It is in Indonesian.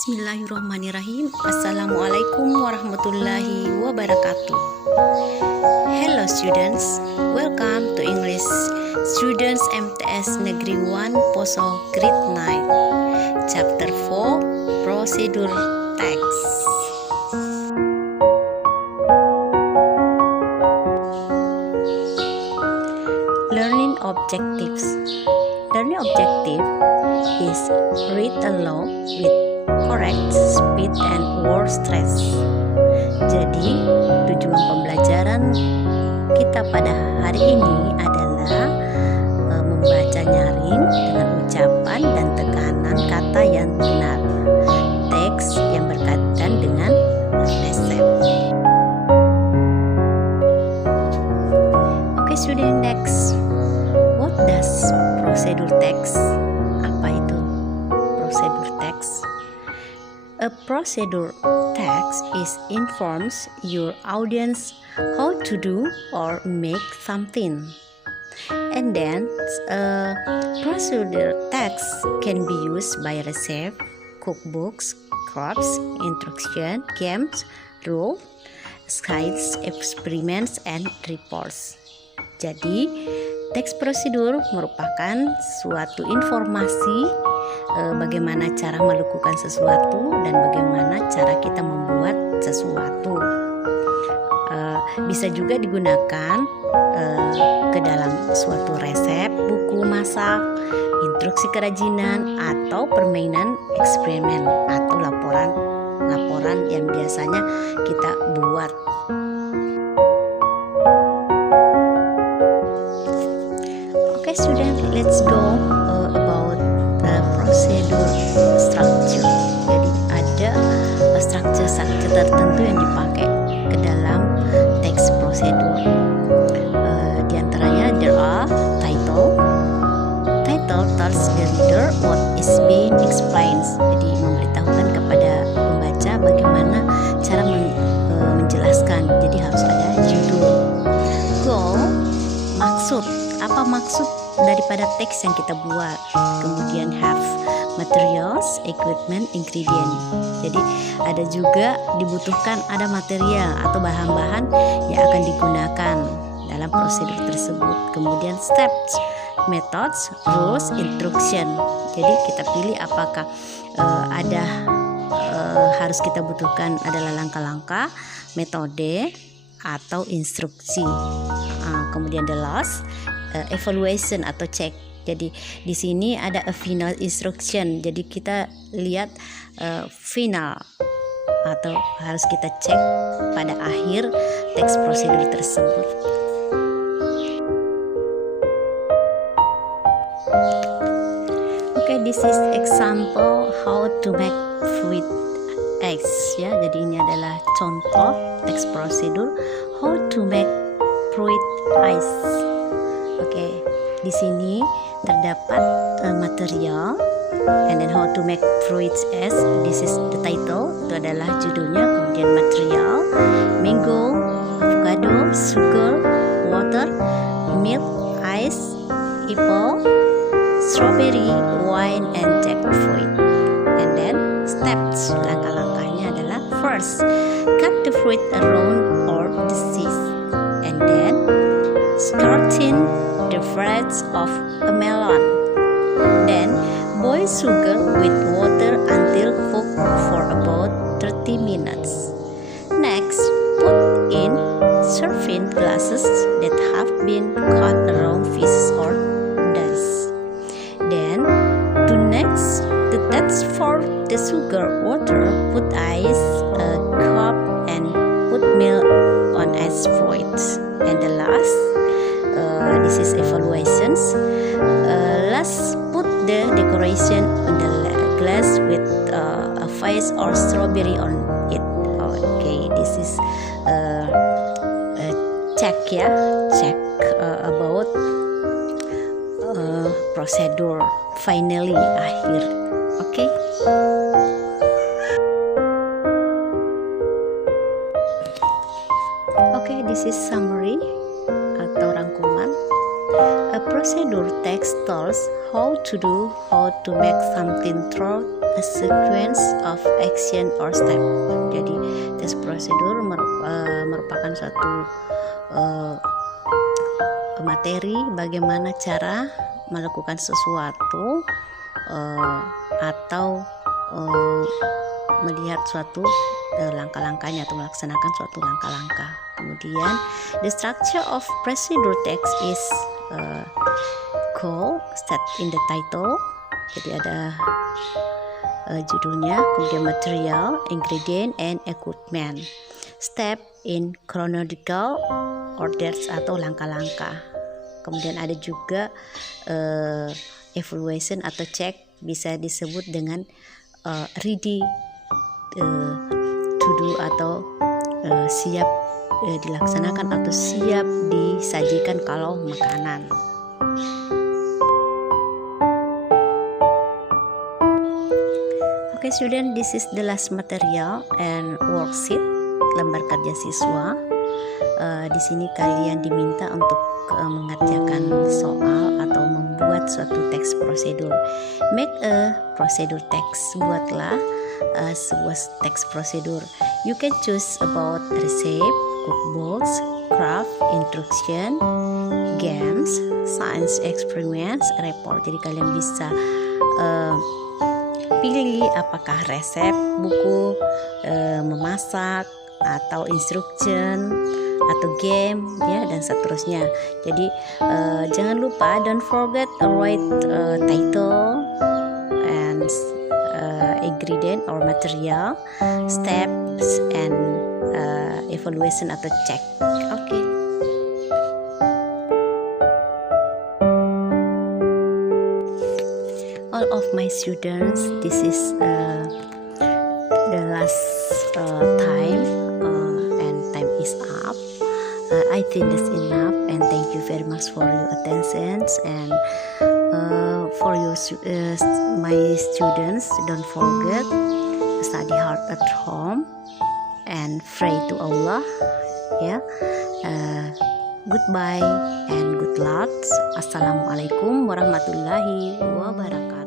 Bismillahirrahmanirrahim. Assalamualaikum warahmatullahi wabarakatuh. Hello students, welcome to English Students MTS Negeri 1 Poso Grade 9 Chapter 4 Procedure Text. Learning objectives. Learning objective is read aloud with correct speed and word stress. Jadi, tujuan pembelajaran kita pada hari ini adalah membaca nyaring dengan ucapan dan tekanan kata yang benar. Teks yang berkaitan dengan resep. Okay, student, next. What does procedure text? Apa itu procedure text? A procedure text informs your audience how to do or make something. And then a procedure text can be used by recipe, cookbooks, crafts, instruction, games, rules, guides, experiments, and reports. Jadi, teks prosedur merupakan suatu informasi bagaimana cara melakukan sesuatu dan bagaimana cara kita membuat sesuatu. Bisa juga digunakan ke dalam suatu resep, buku masak, instruksi kerajinan, atau permainan eksperimen atau laporan yang biasanya kita buat. Okay, student, let's go about the procedure structure. Jadi ada structure tertentu yang dipakai ke dalam teks prosedur. Di antaranya there are title. Title tells the reader what is being explained. Jadi memberitahukan kepada pembaca bagaimana cara menjelaskan. Jadi harus ada judul. Goal, maksud. Apa maksud daripada teks yang kita buat? Kemudian have materials, equipment, ingredient. Jadi ada juga dibutuhkan ada material atau bahan-bahan yang akan digunakan dalam prosedur tersebut. Kemudian steps, methods, rules, instruction. Jadi kita pilih apakah harus kita butuhkan adalah langkah-langkah, metode, atau instruksi. Kemudian the last evaluation atau cek. Jadi di sini ada a final instruction. Jadi kita lihat final atau harus kita cek pada akhir teks prosedur tersebut. Okay, this is example how to make fruit ice ya. Jadi ini adalah contoh teks prosedur how to make fruit ice. Oke, di sini terdapat material and then how to make fruit ice. This is the title, itu adalah judulnya. Kemudian material, mango, avocado, sugar, water, milk, ice, apple, strawberry, wine, and jackfruit. And then steps, langkah-langkahnya adalah first, cut the fruit around or the seeds, and then squirting the fruits of a melon. Then boil sugar with water until cooked for about 30 minutes. Next, put in serving glasses that have been cut around pieces or dice. Then to test for the sugar water, put ice, a cup, and put milk on ice fruits. And the last, this is evaluations. Last, put the decoration on the glass with a vase or strawberry on it. Okay, this is check ya, check about procedure. Finally, akhir. Okay. Okay, this is summary atau rangkuman. A procedure text tells how to make something through a sequence of action or step. Jadi tes prosedur merupakan suatu materi bagaimana cara melakukan sesuatu atau melihat suatu langkah-langkahnya atau melaksanakan suatu langkah-langkah. Kemudian the structure of procedure text is called set in the title. Jadi ada judulnya, kemudian material, ingredient, and equipment. Step in chronological orders atau langkah-langkah. Kemudian ada juga evaluation atau cek, bisa disebut dengan ready to do atau siap dilaksanakan atau siap disajikan kalau makanan. Okay student, this is the last material and worksheet, lembar kerja siswa. Di sini kalian diminta untuk mengerjakan soal atau membuat suatu teks prosedur. Make a procedure text. Buatlah sebuah teks prosedur. You can choose about recipe, cookbooks, craft, instruction, games, science experiments, report. Jadi kalian bisa pilih apakah resep, buku, memasak, atau instruction, atau game, ya, dan seterusnya. Jadi jangan lupa, don't forget write title and ingredient or material, steps and evaluation atau check. Okay. All of my students, this is the last time and time is up. I think that's enough, and thank you very much for your attention, and for your my students, don't forget to study hard at home and pray to Allah. Yeah. Goodbye and good luck. Assalamualaikum warahmatullahi wabarakatuh.